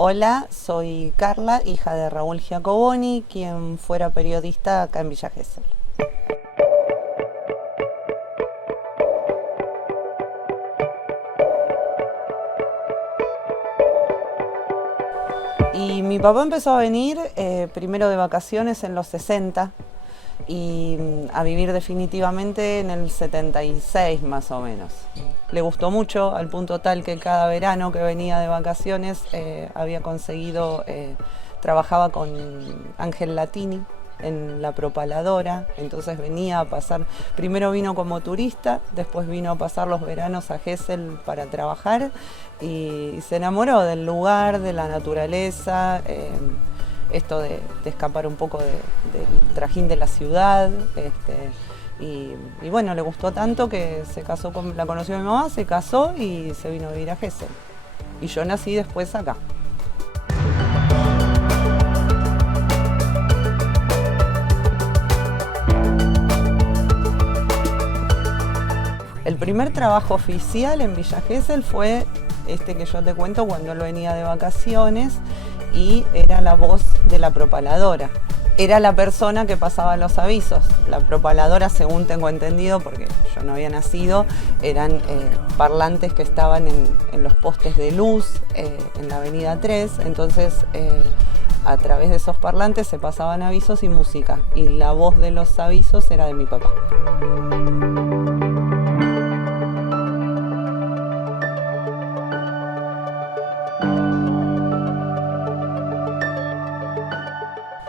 Hola, soy Carla, hija de Raúl Giacoboni, quien fuera periodista acá en Villa Gesell. Y mi papá empezó a venir primero de vacaciones en los 60 y a vivir definitivamente en el 76 más o menos. Le gustó mucho, al punto tal que cada verano que venía de vacaciones había conseguido, trabajaba con Ángel Latini en la propaladora, entonces venía a pasar, primero vino como turista, después vino a pasar los veranos a Gesell para trabajar y se enamoró del lugar, de la naturaleza, esto de escapar un poco del trajín de la ciudad, y bueno, le gustó tanto que se casó la conoció mi mamá, se casó y se vino a vivir a Gesell. Y yo nací después acá. El primer trabajo oficial en Villa Gesell fue este que yo te cuento, cuando él venía de vacaciones y era la voz de la propaladora. Era la persona que pasaba los avisos. La propaladora, según tengo entendido, porque yo no había nacido, eran parlantes que estaban en los postes de luz en la avenida 3. Entonces, a través de esos parlantes se pasaban avisos y música. Y la voz de los avisos era de mi papá.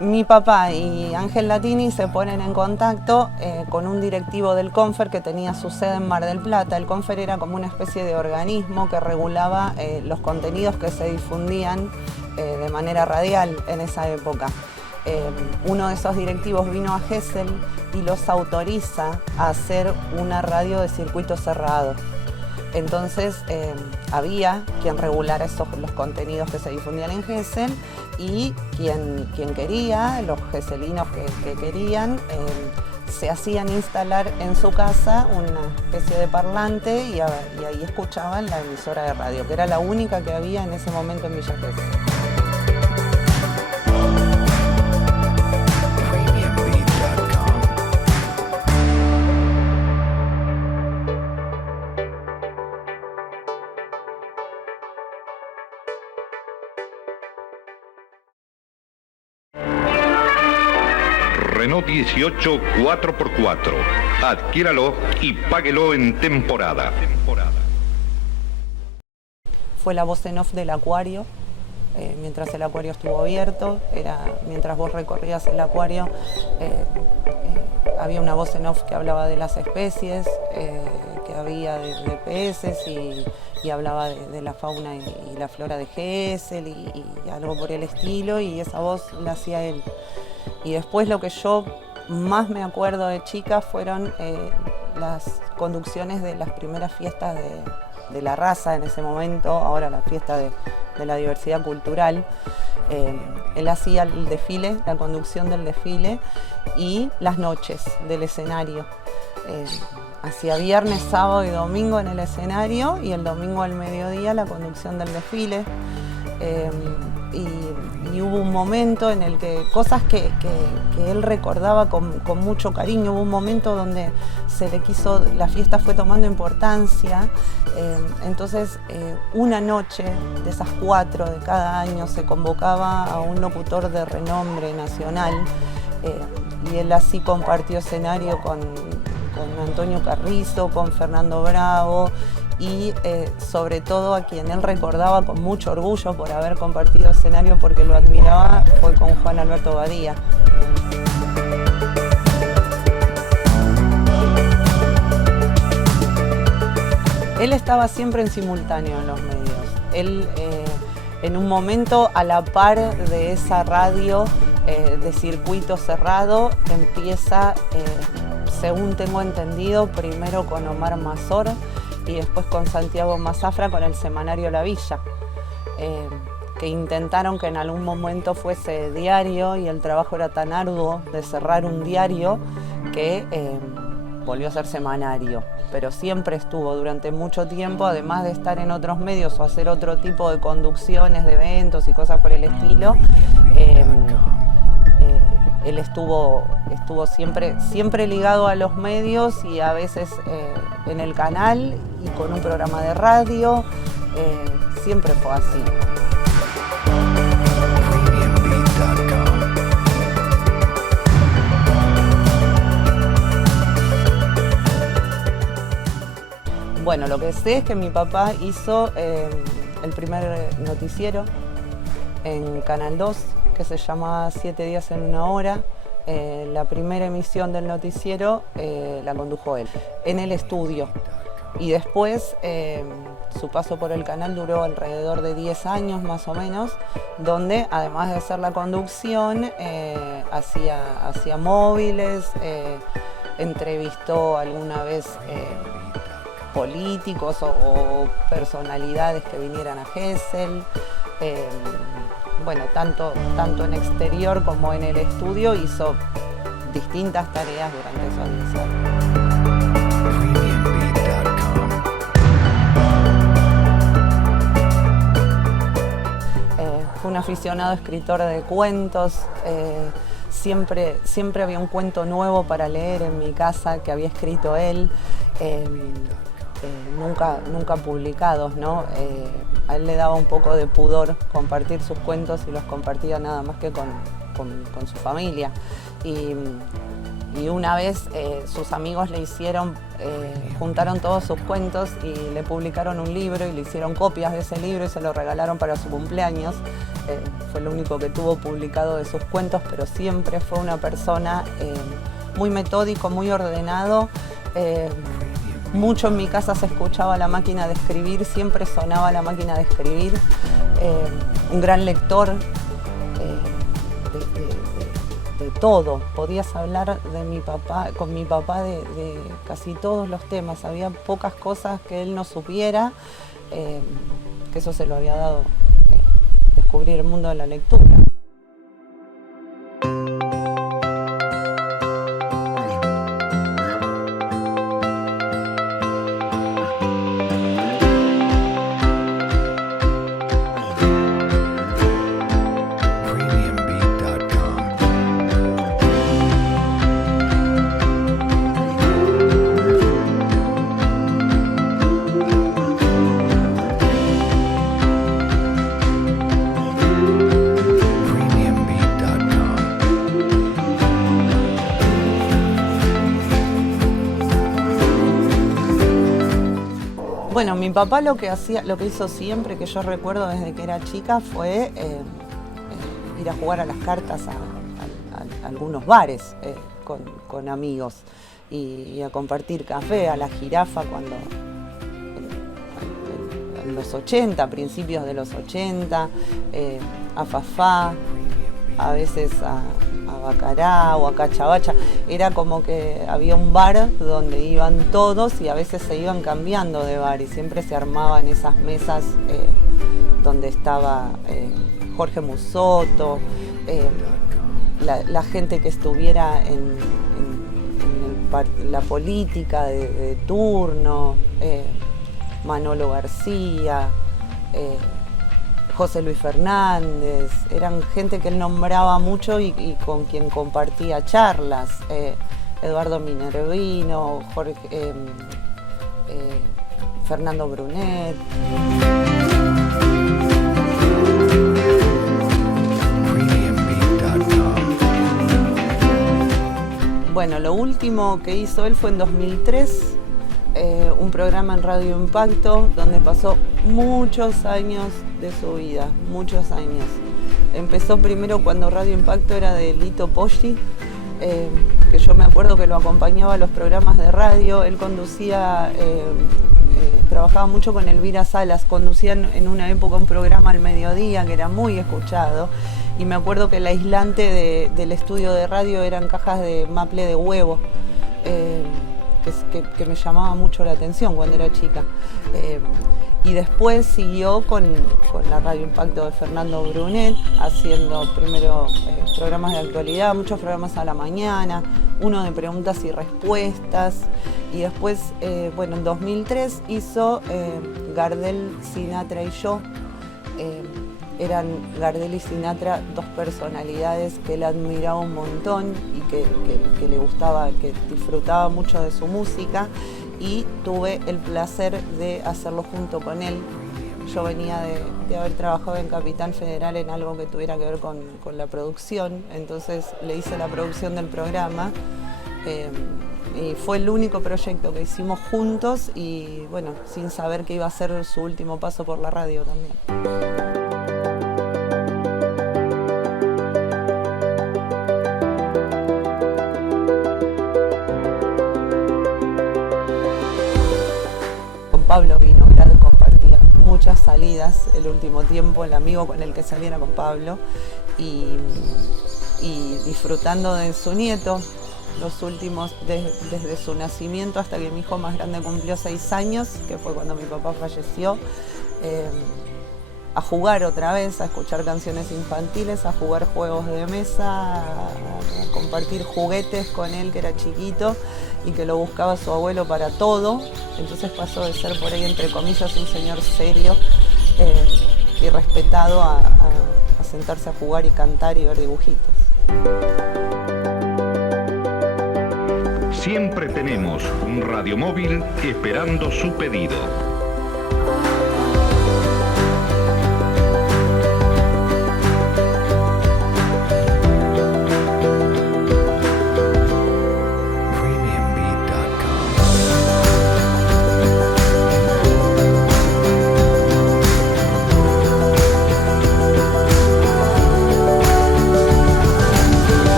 Mi papá y Ángel Latini se ponen en contacto con un directivo del CONFER que tenía su sede en Mar del Plata. El CONFER era como una especie de organismo que regulaba los contenidos que se difundían de manera radial en esa época. Uno de esos directivos vino a Gesell y los autoriza a hacer una radio de circuito cerrado. Entonces había quien regulara los contenidos que se difundían en Gesell y quien quería, los geselinos que querían, se hacían instalar en su casa una especie de parlante y ahí escuchaban la emisora de radio, que era la única que había en ese momento en Villa Gesell. Renault 18 4x4. Adquiéralo y páguelo en temporada. Fue la voz en off del acuario, mientras el acuario estuvo abierto, mientras vos recorrías el acuario, había una voz en off que hablaba de las especies, que había de peces y hablaba de la fauna y la flora de Gesell y algo por el estilo, y esa voz la hacía él. Y después lo que yo más me acuerdo de chica fueron las conducciones de las primeras fiestas de la raza en ese momento, ahora la fiesta de la diversidad cultural. Él hacía el desfile, la conducción del desfile y las noches del escenario. Hacía viernes, sábado y domingo en el escenario y el domingo al mediodía la conducción del desfile. Y hubo un momento en el que cosas que él recordaba con mucho cariño, hubo un momento donde la fiesta fue tomando importancia, entonces una noche de esas 4 de cada año se convocaba a un locutor de renombre nacional y él así compartió escenario con Antonio Carrizo, con Fernando Bravo, y sobre todo a quien él recordaba con mucho orgullo por haber compartido escenario porque lo admiraba, fue con Juan Alberto Badía. Él estaba siempre en simultáneo en los medios. Él en un momento a la par de esa radio de circuito cerrado empieza, según tengo entendido, primero con Omar Mazor y después con Santiago Mazafra con el semanario La Villa, que intentaron que en algún momento fuese diario y el trabajo era tan arduo de cerrar un diario que volvió a ser semanario, pero siempre estuvo durante mucho tiempo, además de estar en otros medios o hacer otro tipo de conducciones de eventos y cosas por el estilo. Él estuvo siempre ligado a los medios y a veces en el canal y con un programa de radio. Siempre fue así. Bueno, lo que sé es que mi papá hizo el primer noticiero en Canal 2, que se llamaba 7 días en una hora. La primera emisión del noticiero la condujo él, en el estudio. Y después su paso por el canal duró alrededor de 10 años más o menos, donde además de hacer la conducción, hacía móviles, entrevistó alguna vez políticos o personalidades que vinieran a Gesell. Bueno, tanto en exterior como en el estudio hizo distintas tareas durante esos 10 años. Fue un aficionado escritor de cuentos. Siempre había un cuento nuevo para leer en mi casa que había escrito él. Nunca publicados, ¿no? A él le daba un poco de pudor compartir sus cuentos y los compartía nada más que con su familia. Y una vez sus amigos le juntaron todos sus cuentos y le publicaron un libro y le hicieron copias de ese libro y se lo regalaron para su cumpleaños. Fue lo único que tuvo publicado de sus cuentos, pero siempre fue una persona muy metódico, muy ordenado. Mucho en mi casa se escuchaba la máquina de escribir, siempre sonaba la máquina de escribir. Un gran lector de todo. Podías hablar con mi papá de casi todos los temas. Había pocas cosas que él no supiera, que eso se lo había dado descubrir el mundo de la lectura. Bueno, mi papá lo que hizo siempre, que yo recuerdo desde que era chica, fue ir a jugar a las cartas a algunos bares con amigos y a compartir café, a la Jirafa cuando en los 80, principios de los 80, a Fafá, a veces a Bacará o a Cachabacha. Era como que había un bar donde iban todos y a veces se iban cambiando de bar y siempre se armaban esas mesas donde estaba Jorge Musotto, la gente que estuviera en la política de turno, Manolo García, José Luis Fernández. Eran gente que él nombraba mucho y con quien compartía charlas. Eduardo Minervino, Fernando Brunet. Bueno, lo último que hizo él fue en 2003, un programa en Radio Impacto, donde pasó muchos años de su vida, muchos años. Empezó primero cuando Radio Impacto era de Lito Poggi, que yo me acuerdo que lo acompañaba a los programas de radio. Él conducía, trabajaba mucho con Elvira Salas, conducían en una época un programa al mediodía que era muy escuchado. Y me acuerdo que el aislante del estudio de radio eran cajas de maple de huevo. que me llamaba mucho la atención cuando era chica. Y después siguió con la Radio Impacto de Fernando Brunet, haciendo primero programas de actualidad, muchos programas a la mañana, uno de preguntas y respuestas, y después, bueno, en 2003 hizo Gardel, Sinatra y yo. Eran Gardel y Sinatra, dos personalidades que él admiraba un montón y que le gustaba, que disfrutaba mucho de su música, y tuve el placer de hacerlo junto con él. Yo venía de haber trabajado en Capital Federal en algo que tuviera que ver con la producción, entonces le hice la producción del programa y fue el único proyecto que hicimos juntos y bueno, sin saber que iba a ser su último paso por la radio también. Pablo Vinograd compartía muchas salidas el último tiempo, el amigo con el que saliera con Pablo, y disfrutando de su nieto, los últimos, desde su nacimiento hasta que mi hijo más grande cumplió 6 años, que fue cuando mi papá falleció, a jugar otra vez, a escuchar canciones infantiles, a jugar juegos de mesa, a compartir juguetes con él, que era chiquito y que lo buscaba su abuelo para todo. Entonces pasó de ser por ahí, entre comillas, un señor serio y respetado a sentarse a jugar y cantar y ver dibujitos. Siempre tenemos un radiomóvil esperando su pedido.